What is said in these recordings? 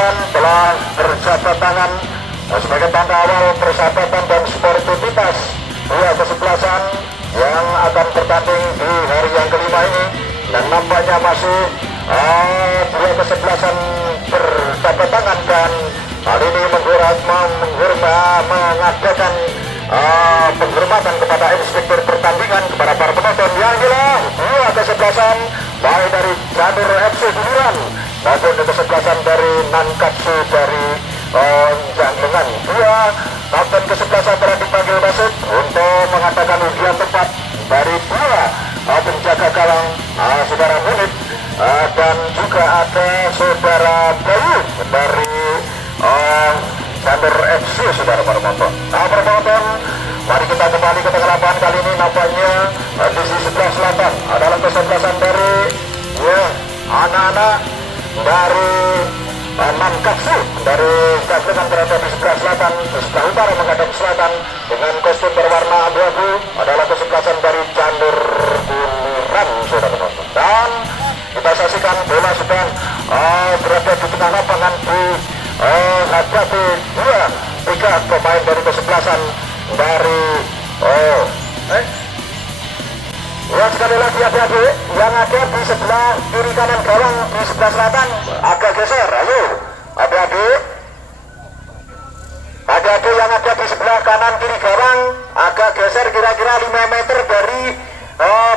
kesebelasan telah berjabat tangan sebagai tanda awal persahabatan dan sportivitas dua kesebelasan yang akan bertanding di hari yang kelima ini, dan nampaknya masih dua kesebelasan berjabat tangan dan hal ini mengadakan penghormatan kepada inspektur pertandingan, kepada para penonton yang jelas dua kesebelasan baik dari Janur FC Budiran maupun kesebelasan dari Nankatsu dari Janglengan. Dua kapten kesebelasan telah dipanggil masuk untuk mengatakan ujian tempat dari dua penjaga gawang saudara Munib dan juga ada saudara Bayu dari Janur FC saudara para penonton. Nah para penonton, mari kita kembali ke tengah lapangan. Kali ini nampaknya di sisi sebelah selatan adalah kesebelasan dari anak-anak dari Nankatsu dari Janglengan berada di sebelah selatan, di sebelah utara menghadap selatan dengan kostum berwarna abu-abu adalah kesebelasan dari Janur Budiran saudara penonton. Dan kita saksikan bola sedang berada di tengah lapangan di hadapi tiga pemain dari kesebelasan dari ya sekali lagi adik-adik yang ada di sebelah kiri kanan gawang di sebelah selatan agak geser. Ayo adik-adik yang ada di sebelah kanan kiri gawang agak geser kira-kira 5 meter dari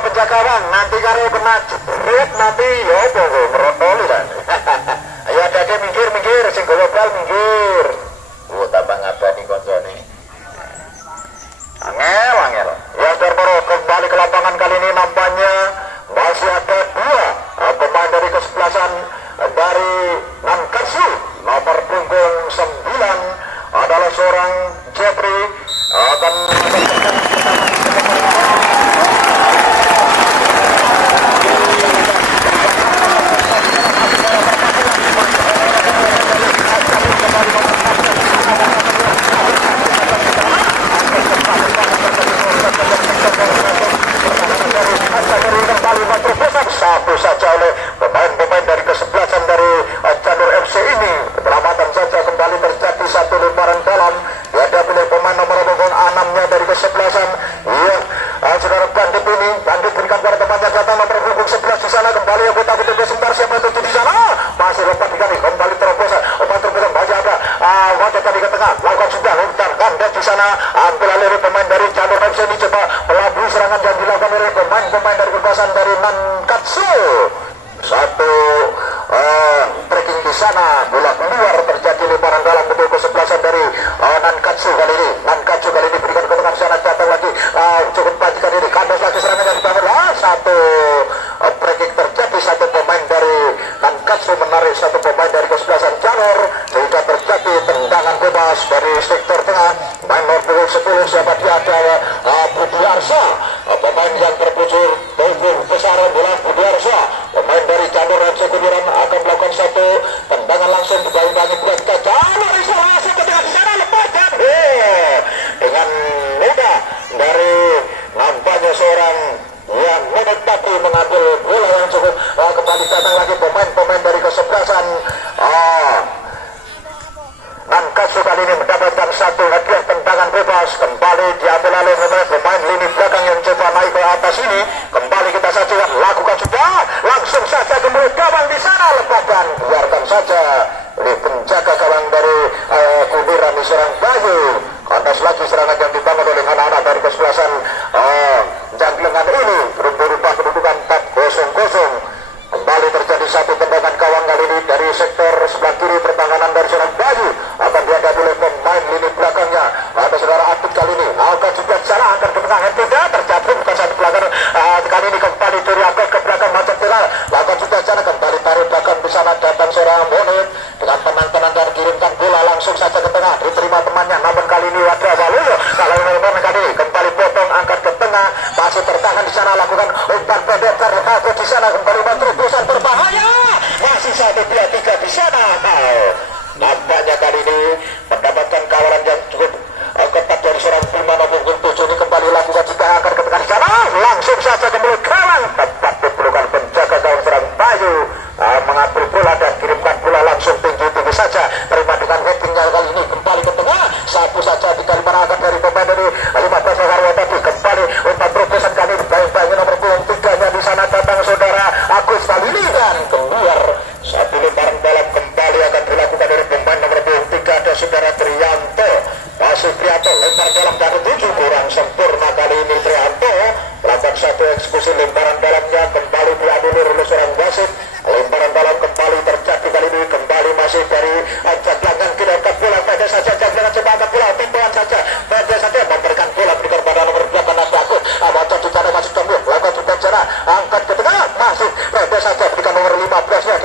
penjaga gawang. Nanti kalau kena jebret nanti ya pokok merotol kan. Ayo adik-adik minggir sing gowo bal minggir. Tambah ngabani koncone. Angel. Ya Barbaro kembali ke lapangan. Kali ini nampaknya masih ada dua pemain dari kesebelasan dari Nankatsu. Nomor punggung 9 adalah seorang Jeffrey akan satu saja oleh pemain-pemain dari kesebelasan dari Janur FC ini. Penyelamatan saja kembali terjadi satu lemparan dalam dihadapi oleh pemain nomor punggung 6-nya dari kesebelasan. Iya, saudara Bandit ini, Bandit berikan kepada temannya datang nomor punggung 11 di sana kembali yang kita bertugas sebentar siapa itu di sana masih lepas dikali kembali terobosan masih ada wajah tadi ke tengah lakukan sudah lontarkan dan di sana ambil alih pemain dari Janur FC ini coba melabui serangan yang dilakukan oleh pemain dari kesebelasan dari Nankatsu. Satu breaking di sana, bola keluar, terjadi lemparan dalam bentuk kesebelasan dari Nankatsu kali ini. Nankatsu kali ini berikan ke tengah sana, datang lagi cukup pagi kali ini, kandas lagi serangan yang dibangun. Satu breaking terjadi, satu pemain dari Nankatsu menarik satu pemain dari kesebelasan Janur sehingga terjadi tendangan bebas dari sektor tengah. Main nomor 10 siapa dia ada Budi Arsa, pemain yang terpucur tubuh besar bola Budi Arsa, pemain dari Janur FC Budiran akan melakukan satu tendangan langsung dibangungi buat ke Janur isolasi ke tengah di sana lepas dan dengan mudah dari nampaknya seorang yang menit tadi mengambil bola yang cukup kembali datang lagi pemain-pemain dari kesebelasan Nankatsu kali ini mendapatkan satu hadiah tendangan bebas. Kembali diambil alih pemain lini belakang yang coba naik ke atas ini. Kembali kita saksikan, lakukan sudah langsung saja ke mulut gawang di sana, lepaskan, biarkan saja oleh penjaga gawang dari Budiran seorang Bayu. Kandas lagi serangan yang dibangun oleh anak-anak dari kesebelasan Janglengan ini. Berubah kedudukan 4-0. Kembali terjadi satu tendangan gawang kali ini dari sektor sebelah kiri pertahanan dari seorang Bayu akan dihadapi oleh pemain lini belakangnya ada saudara Atut kali ini. Akan juga sana angkat ke tengah tidak terjatuh bukan satu pelanggaran kali ini kembali dari agak ke belakang macet tengah lakukan juga sana kembali tarik belakang di sana datang seorang Monit dengan tenang-tenang dan kirimkan bola langsung saja ke tengah diterima temannya namun kali ini ada Waluyo kalau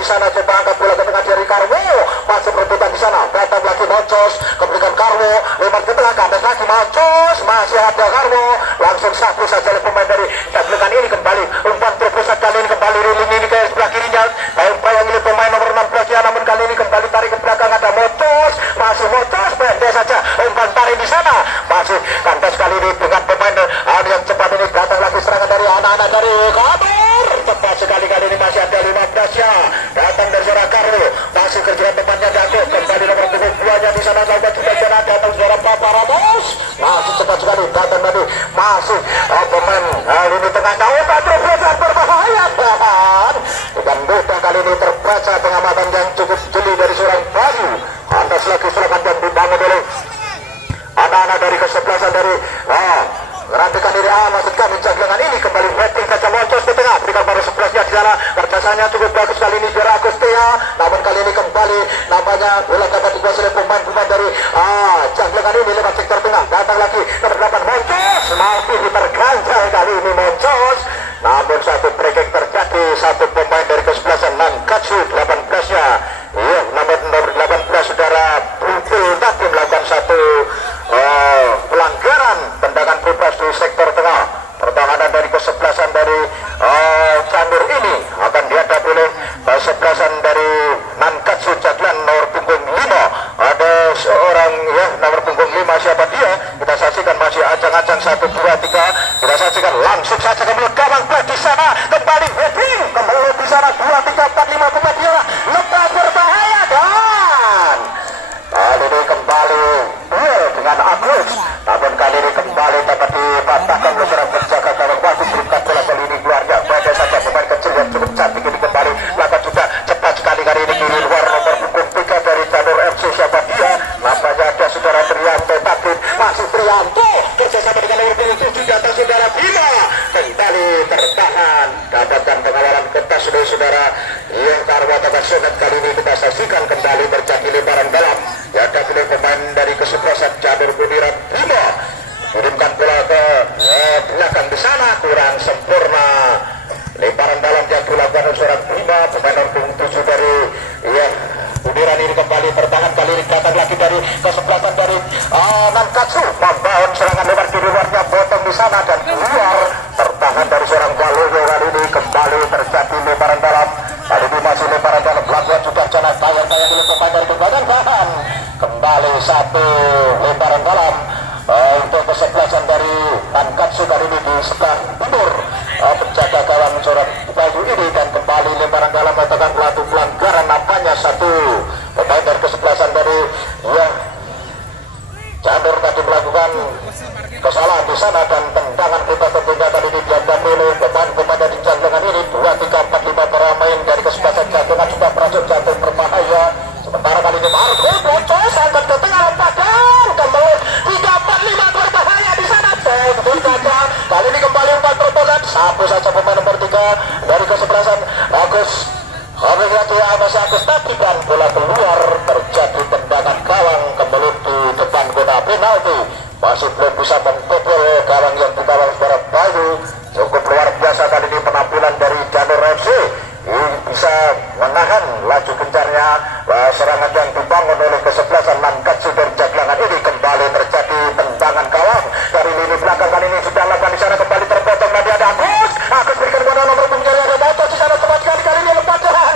sana, coba angkat bola ke tengah dari Karwo, masih berebutan di sana, datang lagi Moncos, keberikan Karwo, lewat ke tengah, kandas lagi Moncos, masih ada Karwo, langsung sapu saja oleh pemain dari Jablekan ini kembali, umpan terpusat kali ini kembali Riling ini ke sebelah kirinya, upaya milik pemain nomor 16 ya, namun kali ini kembali tarik ke belakang ada Moncos, masih Moncos, pendek saja, umpan tarik di sana, masih kandas kali ini dengan pemain yang cepat ini, datang lagi serangan dari anak-anak dari Kabur, tepat sekali kali ini masih ada 15 ya, datang dari seorang Karwo, masih kerja depannya Dago, kembali nomor 2-nya di sana saja juga jalan datang seorang Papa Ramos, masih cepat sekali datang tadi, masih pemain ini tengah jauh, terus berbahaya dan mudah kali ini terbaca pengamatan yang cukup jeli dari seorang Bayu, antas lagi serangan yang dibangun oleh anak-anak dari kesebelasan dari merapikan diri maksud kami Jaglengan ini kembali batting saja Moncos ke tengah, berikan baru 11-nya di sana, kerjasanya cukup bagus kali ini biar Agustia, namun kali ini kembali namanya bola dapat dikuasai oleh pemain-pemain dari Jaglengan ini lewat sektor tengah, datang lagi nomor 8 Moncos, masih terganjal kali ini Moncos, namun satu free terjadi, satu pemain dari kesebelasan Nankatsu 18-nya ya, nomor 18 saudara Bukil tadi melakukan satu pelanggaran tendangan bebas di sektor tengah, pertahanan dari kesebelasan dari Candur ini akan dihadapi oleh kesebelasan dari Nankatsu Jaglan nomor punggung 5, ada seorang ya nomor punggung 5 siapa dia, kita saksikan masih acang-acang 1, 2, 3, kita saksikan langsung saja ke mulut gawang di sana, kembali heading ke mulut di sana 2, 3, 4, 5 pemain dia lepas berbahaya dan kali ini kembali dengan Agus, namun kali ini kembali dapat dipatahkan oleh seorang penjaga gawang bagus, berikan bola kali ini keluarnya pada saja pemain kecil yang cukup cantik ini kembali lakukan juga cepat sekali kali ini di luar nomor punggung 3 dari Candur FC siapa dia, nampaknya ada saudara Trianto Takut, masih Trianto kerjasama dengan nomor punggung 7 di atas saudara Bima, kembali tertahan, dapatkan pengawalan ketas saudara yang Karwo atau Sonet kali ini kita saksikan kembali terjadi lebaran dalam ya, ada pilih pemain dari kesebelasan Candur Budiran Bima, kirimkan bola ke belakang di sana kurang sempurna, lebaran dalam yang dilakukan oleh seorang Bima, pemain nomor 7 dari ya Budiran ini kembali tertahan, kali ini datang lagi dari kesebelasan dari Nankatsu, membangun serangan lebar di luarnya, potong di sana dan keluar, tertahan dari seorang Waluyo kali ini kembali terjadi lebaran dalam, kali ini masih lebaran dalam, lakukan juga jangan tayang-tayang oleh pemain dari berbagai bahan, kembali satu lebaran dalam untuk kesebelasan dari Nankatsu kali ini di sebelah timur, penjaga gawang seorang Bayu ini, dan kembali lebaran dalam melakukan pelanggaran nampaknya satu pemain dari kesebelasan dari ya Candur tadi melakukan kesalahan di sana, dan tendangan kita tentunya tadi diambil oleh pemain dari Jaglengan ini 2, 3, 4, 5 para main dari kesebelasan Jaglengan sudah berhasil jatuh berbahaya, sementara kali ini Marco Moncos angkat ke tengah lempakan kembali 3, 4, 5 berbahaya di sana, kali ini kembali umpan terobosan, sapu saja pemain nomor 3 dari kesebelasan Agus masih Agus tadi, dan bola keluar, terjadi tendangan gawang kembali di depan kota penalti, masih belum bisa membobol gawang yang dikawal Barat Bayu, cukup luar biasa kali ini penampilan dari Candur FC, ini bisa menahan laju gencarnya serangan yang dibangun oleh kesebelasan Nankatsu dari Jaglengan ini, kembali terjadi tendangan gawang dari lini belakang, kali ini sudah lakukan di sana, kembali terpotong nanti ada Agus berikan kepada nomor punggung ada motor di sana, cepat sekali kali ini lepas jalan,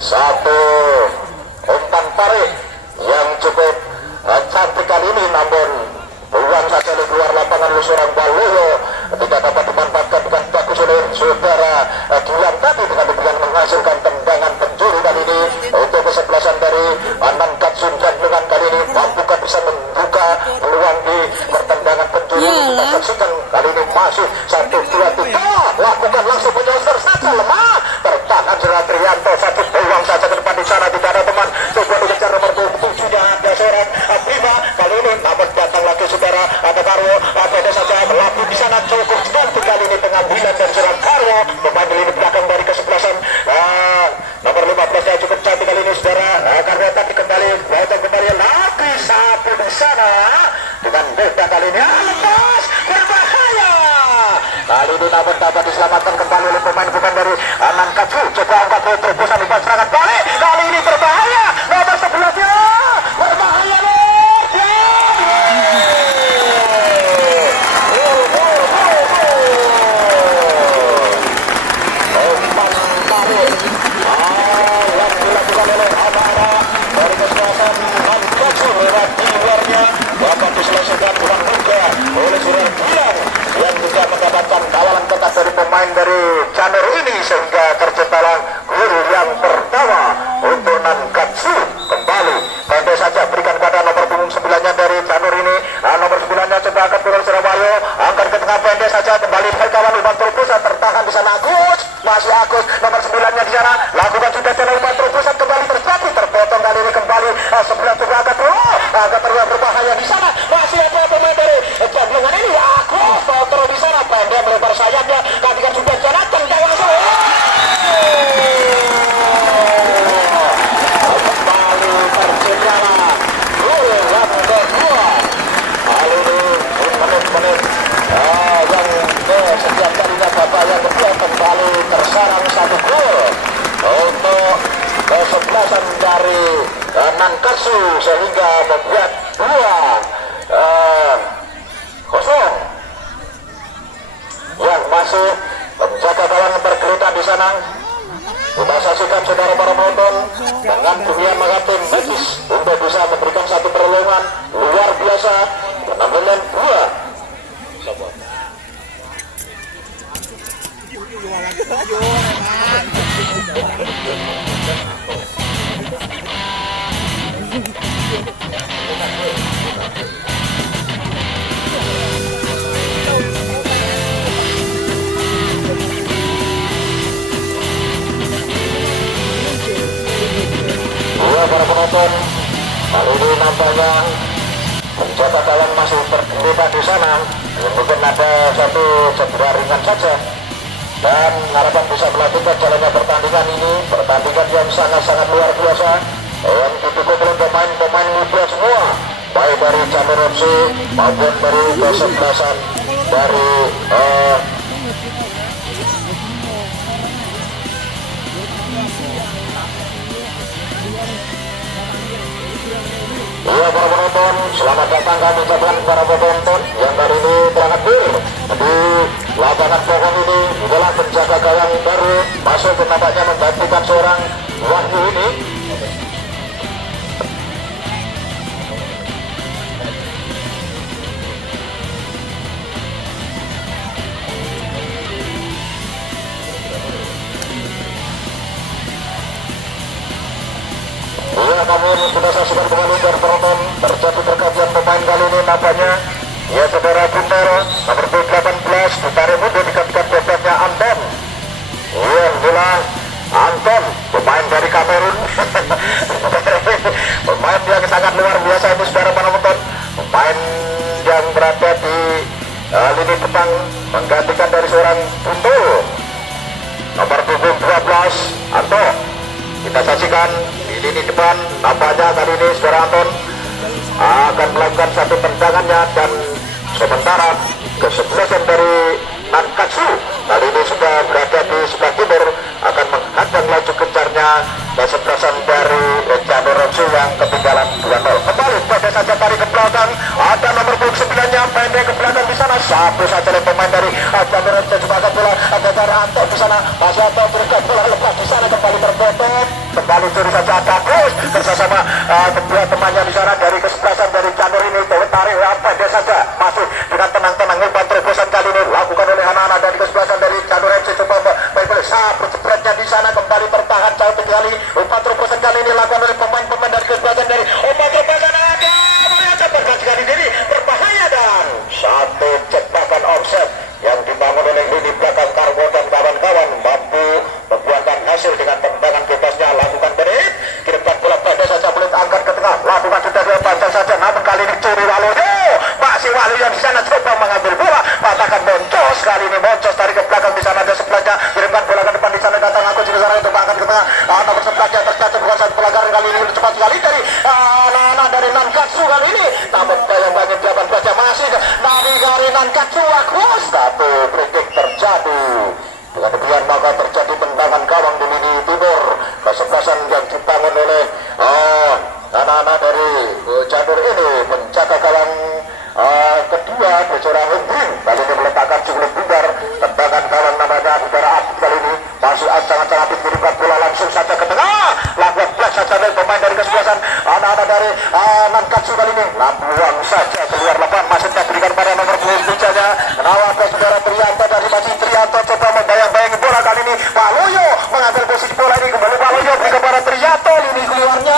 satu umpan tarik yang cukup cantik kali ini, namun buang saja di luar lapangan oleh seorang Waluyo, tidak dapat dimanfaatkan dengan bagus oleh saudara Gilang tadi, dengan demikian menghasilkan tendangan penjuru kali ini untuk kesebelasan dari Nankatsu Jaglengan, kali ini mampukan bisa membuka peluang di pertendangan penjuru, kita saksikan kali ini masih 1, 2, 3 lakukan langsung penyosor saja, lemah tertahan seorang Trianto, satu peluang saja ke depan di sana, tidak ada teman, coba dikejar nomor 7-nya ada seorang Bima, kali ini namun datang lagi saudara ada Karwo, ada saja melaku di sana, cukup cantik kali ini pengambilan dari seorang Karwo, pemain lini belakang dari kesebelasan nomor 15 yang cukup cantik kali ini saudara, karena tadi kembali lagi satu di sana dengan mudah kali ini lepas berbahaya, Kali ini namun dapat diselamatkan kembali oleh pemain dari Nankatsu. Coba angkat terobosan di serangan balik. Kali ini berbahaya. Nomor 11-nya berbahaya loh. Yang dilakukan oleh Amara dari kesempatan Nankatsu lewat di luarnya dapat diselesaikan dengan mudah oleh Surya Bilang yang juga mendapatkan kawalan ketat dari pemain dari Chanur ini sehingga terciptalah gol yang pertama untuk Nankatsu. Kembali pendek saja berikan pada nomor punggung 9-nya dari Chanur ini. Nomor 9-nya coba akan turun Surabaya, angkat ke tengah pendek saja kembali ke kawan umpan terpusat, tertahan di sana Agus, masih Agus nomor 9-nya di sana, lakukan sudah channel umpan terpusat kembali terjadi terpotong kali ini kembali sebelah coba agak terlihat berbahaya di sana, masih ada pemain dari Jablangan ini Agus terus di sana pendek melebar sayapnya, ketika sudah jalan tendang langsung kembali tercipta gol yang kedua. Kali ini menit-menit yang setiap kalinya babak yang kedua kembali tersarang satu gol untuk kesebelasan dari Nankatsu sehingga membuat 2-0. Yang masih menjaga gawang berkerutan di sana. Kita saksikan saudara para penonton dengan dunia mengatur medis untuk bisa memberikan satu perlindungan luar biasa penampilan 2. Para penonton, kali ini nampaknya penjaga gawang masih terlibat di sana. Mungkin ada satu cedera ringan saja dan harapan bisa melanjutkan jalannya pertandingan ini, pertandingan yang sangat-sangat luar biasa yang didukung oleh pemain-pemain muda semua, baik dari Chanur FC maupun dari kesebelasan dari iya para penonton, selamat datang kami ucapkan para penonton yang kali ini telah hadir di lapangan pokok ini adalah penjaga gawang baru masuk ke tampaknya menggantikan seorang Wahyu ini. Iya, namun sudah saksikan kembali dari penonton terjadi pergantian pemain kali ini nampaknya ya saudara Bintaro nomor 18 ditarik mundur digantikan bebeknya Anton. Iya bola Anton pemain dari Kamerun pemain yang sangat luar biasa itu saudara penonton, pemain yang berada di lini depan menggantikan dari seorang Buntu nomor punggung 12 Anton. Kita saksikan di lini depan nampaknya kali ini saudara Anton akan melakukan satu tendangannya dan sementara kesebelasan dari Nankatsu kali ini sudah berada di sebelah timur akan menghadang laju kejarnya kesebelasan dari Chanur FC yang ketinggalan 2-0. Kembali pada saja tarik ke belakang, ada nomor 9-nya pendek ke belakang di sana, satu saja oleh pemain dari Chanur FC juga akan bola ada Anto di sana, masih Anto teruskan bola lepas di sana kembali terpotong, kembali turun saja Agus bersama kedua temannya di sana dari kesebelasan dari Chanur ini tarik pendek saja masih dengan tenang-tenang umpan terobosan kali ini lakukan oleh anak-anak dari kesebelasan dari Chanur FC coba baik-baik sapu jebretnya di sana kembali tertahan jauh kali umpan terobosan kali ini lakukan oleh pemain-pemain dari kesebelasan dari umpan terobosan ada melihat berkali kali ini berbahaya dan satu jebakan offset yang dibangun oleh lini belakang Karwo dan kawan-kawan mampu membuahkan hasil dengan tendangan bebasnya lakukan berit kirimkan bola pendek saja boleh angkat ke tengah lakukan sudah dua panjang saja namun kali ini curi Waloyo masih Walu yang di sana coba mengambil bola patahkan boncos kali ini boncos tarik ke belakang di sana ada sebelahnya kirimkan bola ke depan di sana datang aku juga sana untuk angkat ke tengah nomor sebelahnya tercatat bukan satu pelanggaran kali ini cepat sekali dari anak-anak dari Nankatsu kali ini namun bayang-bayang jawaban baca masih dari Nankatsu Agus satu kritik Aduh, dengan demikian maka terjadi tendangan gawang di lini timur kesebelasan yang dibangun oleh anak-anak dari Janur ini. Penjaga gawang kedua Bejora Hendrin kali ini meletakkan cukup bugar. Tendangan gawang namanya Saudara Abid kali ini masih sangat-sangat Abid kirimkan bola langsung saja ke tengah. Lakukan flash saja dari pemain dari kesebelasan anak-anak dari Nankatsu kali ini. Buang saja keluar lapangan, maksudnya berikan pada nomor 2 bujanya Nawaka Saudara Trianto dari Maji Trianto coba membayang-bayangi bola kali ini. Pak Loyo mengambil posisi bola ini, kembali Pak Loyo berikan pada Trianto, ini keluarnya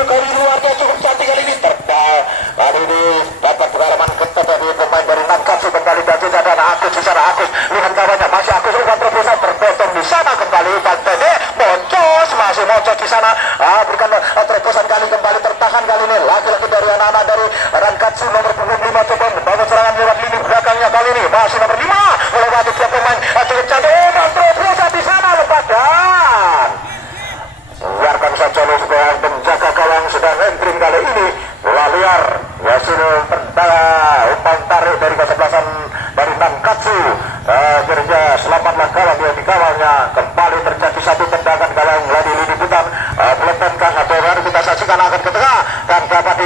kali luarnya cukup cantik kali ini. Kali ini dapat pengalaman ketat dari pemain dari Nankatsu kembali dari dan Agus di sana. Agus lihat kawannya masih Agus umpan terobosan terpotong di sana kembali Pantene Moncos masih Moncos di sana berikan terobosan kali kembali tertahan kali ini lagi-lagi dari anak-anak dari Nankatsu nomor 25 coba membangun serangan lewat lini belakangnya kali ini masih nomor 5 melewati tiap pemain cukup cantik dan terobosan di sana lepaskan biarkan saja oleh sebuah penjaga gawang sedang Hendrin kali ini bola liar hasil umpan tarik dari kesebelasan dari Nankatsu. Akhirnya selamatlah gawang yang dikawalnya. Kembali terjadi satu tendangan gawang lagi lini putar melepenkan atau baru kita saksikan akan ke tengah dan dapat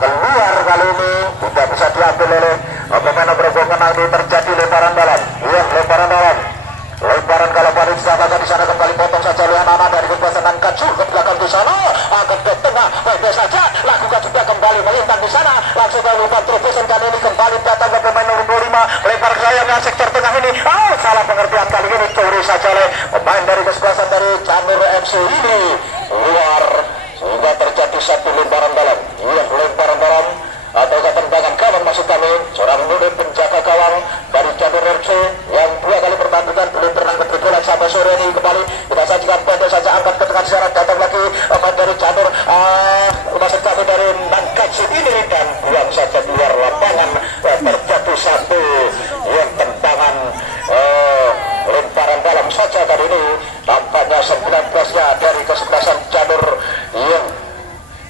keluar kali ini tidak bisa diambil oleh pemain berhubungan. Ini terjadi lemparan dalam lemparan kalau balik sahabat di sana kembali potong saja oleh anak-anak dari kesebelasan Nankatsu ke belakang di sana akan ke tengah baik saja lakukan juga kembali melintang di sana langsung ke umpan terobosan kali ini kembali datang ke pemain nomor 25 lempar sayangnya sektor tengah ini salah pengertian kali ini curi saja oleh pemain dari kesebelasan dari Janur FC ini keluar sehingga terjadi satu lemparan dalam atau tendangan gawang maksud kami seorang murid penjaga gawang dari Janur FC yang 2 kali pertandingan belum pernah ketergolan sampai sore ini. Kembali kita sajikan pendek saja angkat ke tengah sejarah datang lagi pemain dari Janur maksud kami dari Nankatsu ini dan buang saja keluar lapangan. Terjadi satu yang tendangan lemparan dalam saja kali ini nampaknya 19-nya dari kesebelasan Janur yang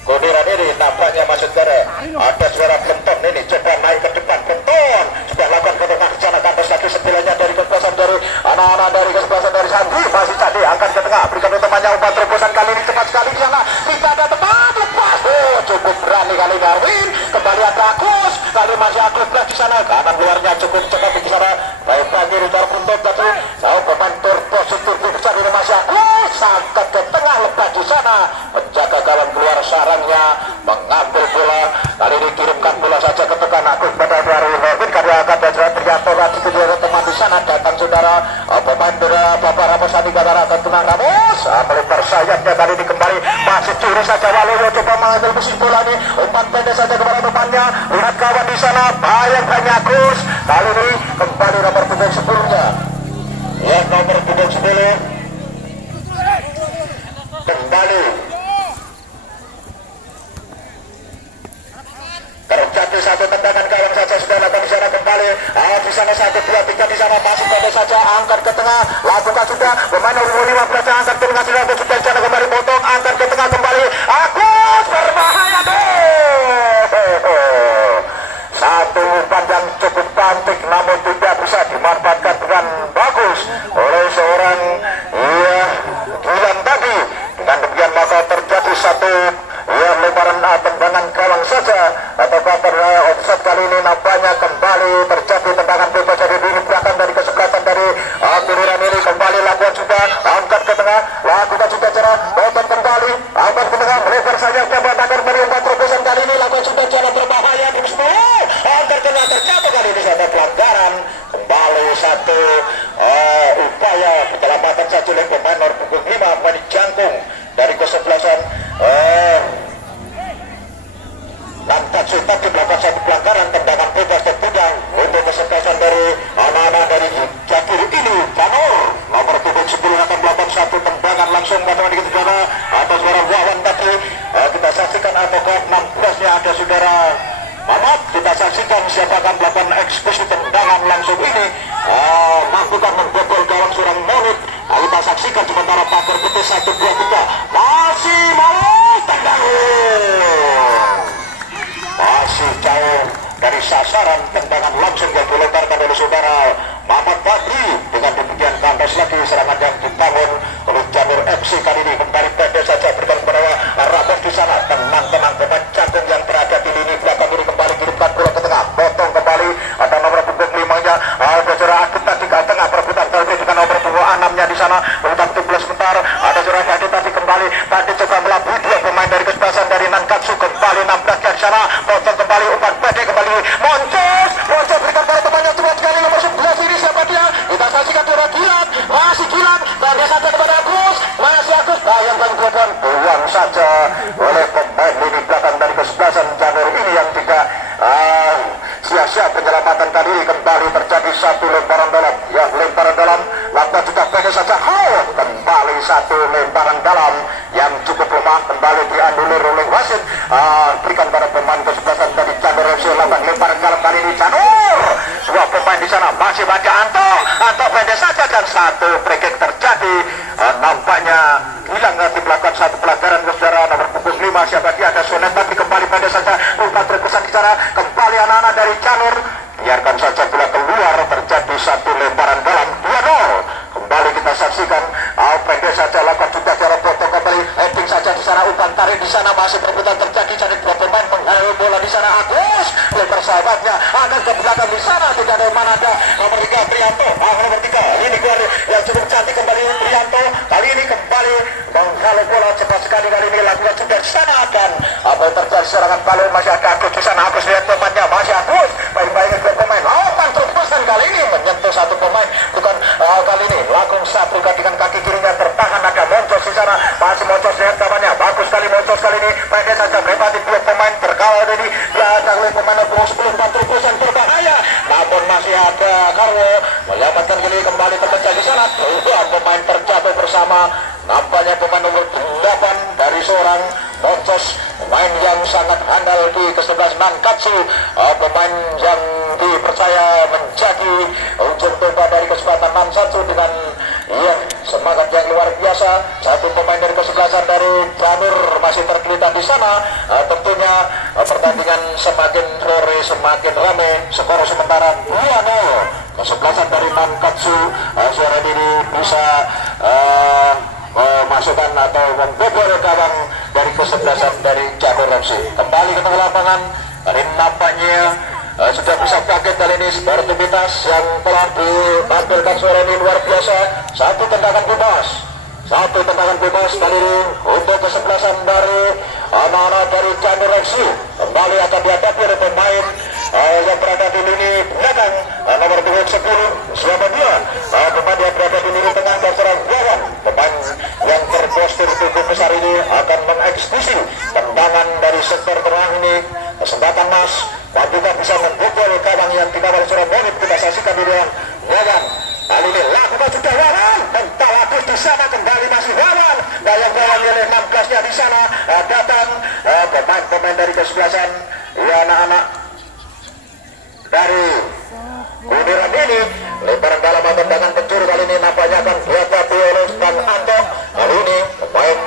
Kodiran ini nampaknya maksud saudara ada suara Benton ini coba naik ke depan Benton sudah lakukan ke tengah ke sana ke atas lagi sebelahnya dari kesebelasan dari anak-anak dari kesebelasan dari Sandi masih Sandi angkat ke tengah berikan temannya umpan terobosan kali ini cepat sekali di sana tidak ada tepat lepas cukup berani kali ini Arwin kembali ada Agus kali masih Agus di sana kanan luarnya cukup cepat di sana baik lagi Ritar Benton tapi tahu pemain positif besar ini masih Agus angkat ke tengah lepas di sana penjaga gawang keluar sarangnya mengambil bola kali ini kirimkan bola saja ke tekan Agus pada Arwin karena akan ada Trianto lagi kedua teman di sana datang saudara pemain dari Bapak Ramos Andi Gadara akan kena Ramos melempar sayapnya kali ini kembali masih curi saja Waloyo coba mengambil posisi bola ini umpan pendek saja kepada depannya lihat kawan di sana banyak Agus kali ini kembali nomor punggung 10-nya ya nomor punggung 10 kembali terjadi satu tendangan gawang saja sudah lakukan di sana kembali di sana 1, 2, 3 di sana masih pendek saja angkat ke tengah lakukan sudah pemain nomor 15 angkat ke tengah sudah sudah sana kembali potong angkat ke tengah kembali Agus berbahaya satu umpan yang cukup cantik namun tidak bisa dimanfaatkan dengan bagus oleh seorang Gilang tadi. Dengan demikian maka terjadi satu lemparan tendangan gawang saja atau counter offset kali ini nampaknya kembali terjadi tendangan bebas dari lini belakang dari kesebelasan dari pilihan ini kembali lakukan sudah angkat ke tengah lakukan sudah cara potong kembali angkat ke tengah melebar saja coba takar meriumpan terobosan kali ini lakukan sudah cara berbahaya terus angkat ke tengah terjatuh kali ini ada pelanggaran kembali satu upaya penyelamatan satu oleh pemain nomor punggung 5 Mani Jangkung dari kesebelasan Nankatsu tadi melakukan satu pelanggaran tendangan bebas dan tidak untuk kesebelasan dari anak-anak dari Jakir ini Janur nomor punggung 10 akan melakukan satu tendangan langsung bagaimana di saudara atas suara Wawan tadi kita saksikan apakah 16-nya ada saudara Mamat kita saksikan siapa akan melakukan eksekusi tendangan langsung ini melakukan membobol gawang seorang Monit kita saksikan sementara Pakar Betis 1, 2, 3 masih mau tendangan masih jauh dari sasaran tendangan langsung tinggal dilontarkan oleh saudara Muhammad Fadli. Dengan demikian kandas lagi serangan yang dibangun oleh Janur FC kali ini kembali pendek saja berikan kepada Ramos di sana. Tenang-tenang pemain Cakung yang berada di lini belakang ini kembali kirimkan bola ke tengah. Potong kembali ada nomor punggung 5-nya Aldo Akib tadi ke tengah perebutan kali dengan nomor punggung 6-nya di sana. Perebutan tunggu sebentar. Ada Surah Fadli tadi kembali. Tadi coba melabui dua pemain dari kesebelasan dari Nankatsu kembali 16 di sana. Potong kembali umpan pendek kembali. Moncos berikan pada temannya cepat sekali nomor 11 ini siapa dia? Kita saksikan kepada Gilang. Masih Gilang. Tadi saja kepada Agus. Masih Agus. Bayangkan korban buang saja oleh pemain lini belakang dari kesebelasan Janur ini yang tidak sia-sia penyelamatan tadi. Kembali terjadi satu lemparan dalam. Ya, lemparan dalam. Lakukan juga pendek saja. Kembali satu lemparan dalam yang cukup lemah. Kembali dianulir oleh wasit. Berikan pada pemain kesebelasan dari Janur FC. Lakukan lemparan dalam kali ini Janur. Dua pemain di sana masih baca Anto pendek saja dan satu free kick terjadi. Nampaknya hilang nanti melakukan satu pelanggaran ke saudara nomor punggung 5 siapa dia ada Sonet tapi kembali pendek saja umpan terkesan di sana kembali anak-anak dari Janur biarkan saja bola keluar terjadi satu lemparan dalam 2-0. Kembali kita saksikan pendek saja lakukan juga cara potong kembali heading saja di sana umpan tarik di sana masih perebutan terjadi jadi dua pemain menghadapi bola di sana Agus lebar sahabatnya akan ke belakang di sana tidak ada mana ada nomor 3 Prianto nomor 3 ini gol yang cukup cantik kembali Prianto kali ini kembali menghalau bola cepat sekali kali ini lakukan sudah di sana dan apa yang terjadi serangan balik masih ada Agus di sana Agus lihat temannya masih Agus baik-baiknya dua pemain terobosan kali ini menyentuh satu pemain bukan kali ini langsung satu dengan kaki kirinya tertahan ada Moncos di sana masih Moncos lihat temannya bagus sekali Moncos kali ini pendek saja melewati dua pemain terkawal ini diadang oleh pemain nomor 10 terobosan berbahaya namun masih ada Karwo menyelamatkan kali kembali terpecah di sana dua pemain terjatuh bersama nampaknya pemain nomor 8 dari seorang Moncos pemain yang sangat handal di ke-11 Nankatsu pemain yang dipercaya menjadi ujung tombak dari kesempatan Nansatsu dengan semangat yang luar biasa satu pemain dari kesebelasan dari Janur masih tergeletak di sana tentunya pertandingan semakin sore semakin ramai skor sementara 2-0 kesebelasan dari Nankatsu suara diri bisa memasukkan atau membobol gawang dari kesebelasan dari Janur FC kembali ke tengah lapangan dari nampaknya sudah bisa pakai kali ini sportivitas yang telah ditampilkan sore ini luar biasa satu tendangan bebas kali ini untuk kesebelasan dari anak-anak dari Janur FC kembali akan dihadapi oleh pemain yang berada di lini belakang nomor 10 siapa dia pemain yang berada di lini tengah dan serang Wawan pemain yang terpostur tubuh besar ini akan mengeksekusi tendangan dari sektor tengah ini kesempatan Mas juga bisa membobol gawang yang dikawal seorang Bonit kita saksikan dulu Wawan kali ini lakukan sudah Wawan dan Talakus di sana kembali masih Wawan dayang-dayang oleh 16-nya di sana datang pemain-pemain dari kesebelasan anak-anak dari Uniran ini lemparan dalam tendangan pencuri kali ini nampaknya akan dihadapi oleh Bang Anto kali ini pemain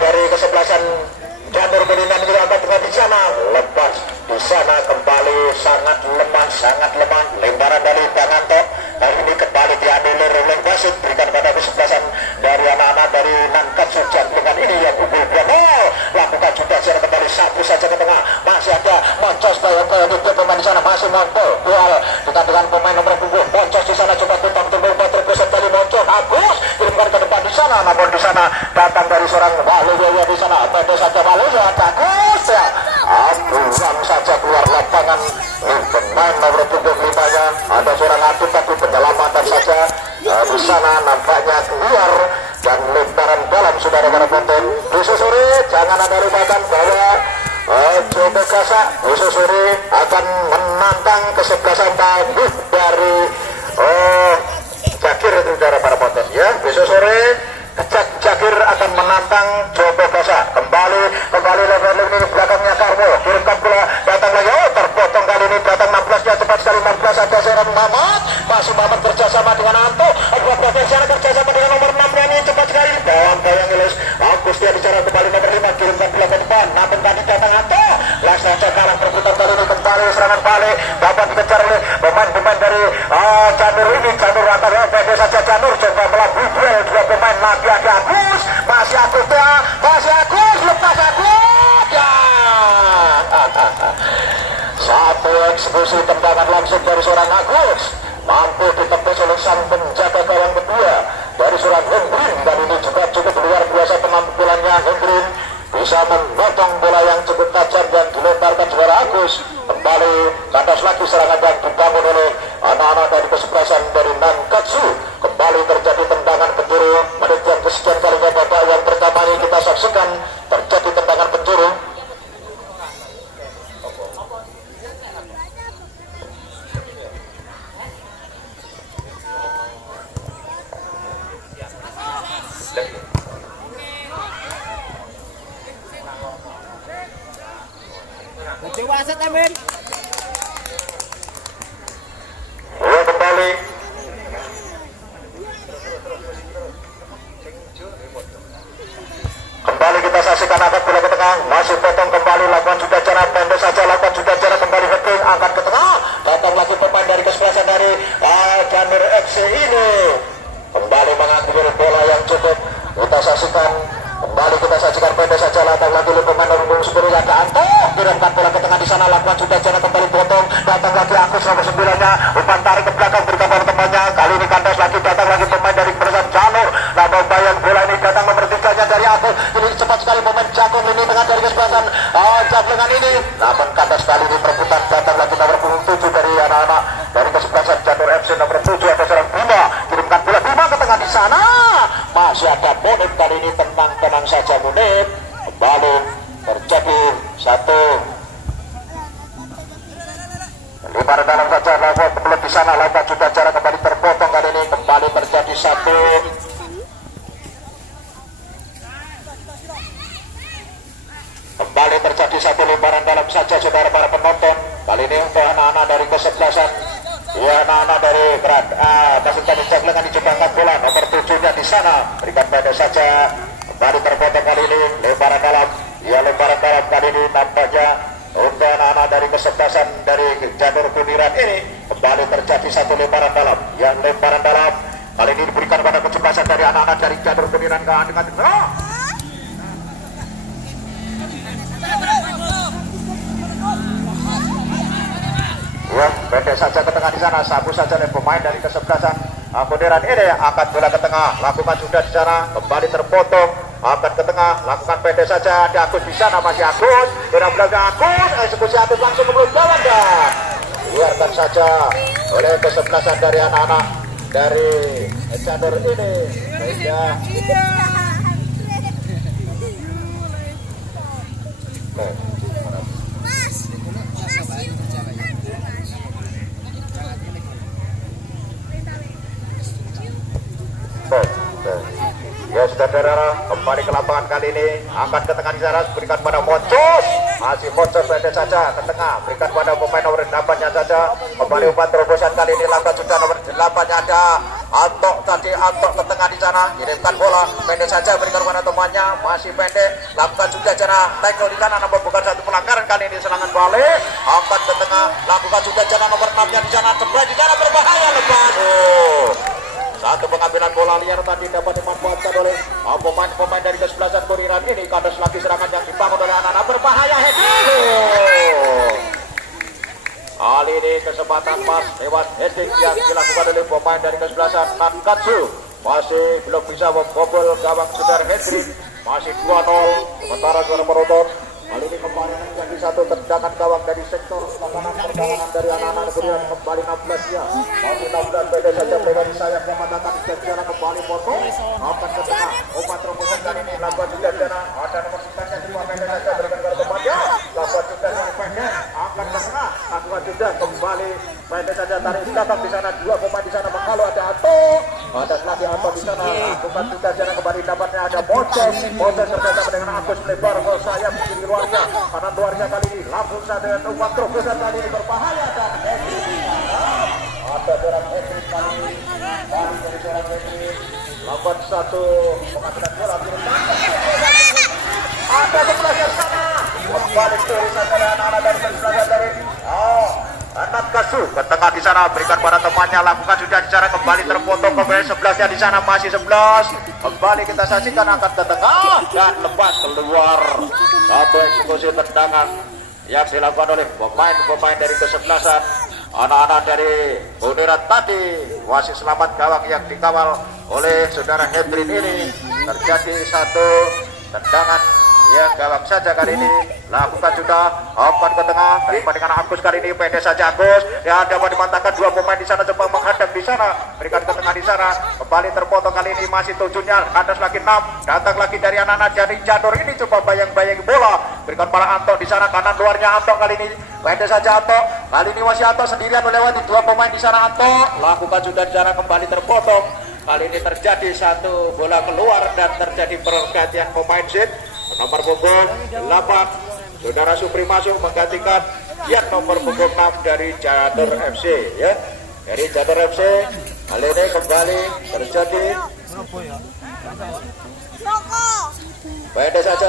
dari kesebelasan Janur Belinan juga akan tengah di sana lepas di sana kembali sangat lemah lemparan dari Bang Anto kali ini kembali dianulir oleh wasit berikan pada kesebelasan dari anak-anak dari Nankatsu Jangklingan ini yang unggul 2-0 lakukan juga secara kembali satu saja ke tengah masih ada Moncos ke pemain di sana masih Moncos dual kita dengan pemain nomor punggung Moncos di sana coba tumpang terpusat kali Moncos Agus kirimkan ke depan di sana namun di sana datang dari seorang Waluyo di sana pendek saja Waluyo Agus ya buang saja keluar lapangan pemain nomor punggung 5-nya ada seorang atlet tapi penyelamatan saja di sana nampaknya keluar dan lemparan dalam saudara-saudara penonton disusuri jangan ada lupakan bahwa Coba Kasa disusuri akan menantang kesebelasan tangguh dari Jakir itu saudara para penonton ya besok sore Jakir akan menantang Coba Kasa kembali level ini belakangnya Karwo kirimkan bola datang lagi terpotong kali ini datang 16-nya cepat sekali 16 ada seorang Mamat masih Mamat kerjasama dengan Anto kerjasama dengan nomor 6 ini cepat sekali bawang Ilis Agus dia bicara kembali nomor 5 kirimkan bola ke depan namun tadi datang Anto last saja kalah perputar kali ini kembali serangan balik dapat dikejar oleh Janur ini, Janur antara pendek saja Janur coba melabui duel dua pemain lagi ada Agus, masih Agus ya, masih Agus, lepas Agus ya. Satu eksekusi tendangan langsung dari seorang Agus, mampu ditepis oleh sang penjaga gawang kedua dari seorang Hendrin, dan ini juga cukup luar biasa penampilannya. Hendrin bisa memotong bola yang cukup tajam dan dilemparkan juara Agus. Kembali kandas lagi serangan yang dibangun oleh anak-anak dari kesebelasan dari Nankatsu. Kembali terjadi tendangan penjuru, menit yang kesekian kalinya babak yang pertama ini kita saksikan terjadi tendangan penjuru. Wasit Amin. Ya, kembali kita saksikan angkat bola ke tengah, masih potong kembali lakukan sudah cara pendek saja, lakukan sudah cara kembali heading angkat ke tengah, datang lagi pemain dari kesebelasan dari Janur FC ini kembali mengambil bola yang cukup kita saksikan. Kembali kita saksikan pendek saja, datang lagi pemain dari Bung yang ke Anto, kirimkan bola ke tengah di sana, lakukan sudah cara kembali potong, datang lagi Agus nomor 9-nya, umpan tarik ke belakang berikan bola temannya, kali ini kandas lagi, datang lagi pemain dari kesebelasan Janur, namun bayang bola ini datang nomor 3-nya dari Agus, ini cepat sekali pemain Jagung ini tengah dari kesebelasan Jablengan ini, namun kandas kali ini perebutan, datang lagi nomor 7 dari anak-anak dari kesebelasan Janur FC nomor 7 ada seorang Bima, kirimkan bola Bima ke tengah di sana, masih ada Munib, kali ini tenang saja Munib, kembali terjadi satu lebar dalam saja, lakukan kembali di sana, lakukan sudah cara kembali terpotong, kali ini kembali terjadi satu lebaran dalam saja saudara para penonton. Kali ini untuk anak-anak dari kesebelasan, ya anak-anak dari pasukan Jablengan di angkat bola nomor 7-nya di sana, berikan pendek saja, kembali terpotong kali ini lebaran dalam, ya lebaran dalam kali ini nampaknya untuk anak-anak dari kesebelasan dari Janur Kuniran ini kembali terjadi satu lebaran dalam, yang lebaran dalam kali ini diberikan pada kesebelasan dari anak-anak dari Janur Kuniran dengan ya, pendek saja ke tengah di sana, sapu saja nih pemain dari kesebelasan Kuniran ini, angkat bola ke tengah, lakukan sudah di sana, kembali terpotong, angkat ke tengah, lakukan pendek saja, ada Agus di sana, masih Agus, kira belakang Agus, eksekusi Agus langsung ke mulut gawang dan biarkan saja oleh kesebelasan dari anak-anak dari Janur ini, ya. Ya saudara, kembali ke lapangan kali ini, angkat ke tengah di sana, berikan pada Mocos, masih Mocos pendek saja ke tengah, berikan pada pemain nomor 8-nya saja, kembali umpan terobosan kali ini, lakukan sudah nomor 8-nya ada Antok tadi, Antok ke tengah di sana, kirimkan bola pendek saja, berikan pada temannya, masih pendek, lakukan sudah cara tackle di sana, namun bukan satu pelanggaran kali ini, serangan balik, angkat ke tengah, lakukan sudah cara nomor 6-nya di sana, cepat di sana, berbahaya, lepas. Satu pengambilan bola liar tadi dapat dimanfaatkan oleh pemain-pemain dari kesebelasan Kuniran ini. Kandas lagi serangan yang dibangun oleh anak-anak, berbahaya heading. Kali ini kesempatan pas lewat heading yang dilakukan oleh pemain dari kesebelasan Nankatsu. Masih belum bisa membobol gawang saudara Hendrik. Masih 2-0 sementara suara penonton. Kali ini kembali menjadi satu tendangan gawang dari sektor lapangan pertahanan dari anak-anak Kuniran, kembali 16-nya. Masih 16 beda saja lewat di sayap pemandangan sejarah, kembali potong, akan ke tengah, umpan terobosan kali ini lakukan juga sana, ada nomor 9-nya cuma pendek saja berikan ke tempatnya, lakukan juga yang pendek, akan ke tengah, lakukan juga kembali pendek saja, tarik datang di sana, dua pemain di sana menghalau, ada Anto, ada lagi Anto di sana, lakukan juga sana, kembali dapatnya ada Mocos bersama dengan Agus lebar ke sayap kiri luarnya, kanan luarnya kali ini langsung saja umpan terobosan kali ini berbahaya dan ada seorang Hendrik kali ini, dari seorang Hendrik lakukan satu pengambilan bola, ada sebelah sana, kembali dari sana anak-anak dari sebelah dari Anat Kasu ke tengah di sana, berikan pada temannya, lakukan sudah di sana, kembali terpotong kembali 11-nya di sana, masih 11. Kembali kita saksikan, angkat ke tengah dan lepas keluar. Satu eksekusi tendangan yang dilakukan oleh pemain-pemain dari kesebelasan anak-anak dari Buniran tadi. Wasit selamat gawang yang dikawal oleh saudara Hendrin ini. Terjadi satu tendangan yang gawang saja kali ini. Lakukan juga umpan ke tengah, terima dengan Agus kali ini, pendek saja Agus. Ya, dapat dimantapkan dua pemain di sana, coba menghadap di sana, berikan ke tengah di sana, kembali terpotong kali ini, masih tujuhnya atas lagi 6, datang lagi dari anak-anak dari Jador ini, coba bayang-bayang bola, berikan para Anto di sana, kanan luarnya Anto kali ini, pendek saja Anto, kali ini masih Anto sendirian melewati dua pemain di sana. Anto lakukan sudah di sana, kembali terpotong. Kali ini terjadi satu bola keluar dan terjadi pergantian pemain sit. Nomor punggung 8 Saudara Supri masuk menggantikan yang nomor punggung 6 dari Jador FC ya. Dari Jador FC kali ini kembali terjadi pendek saja.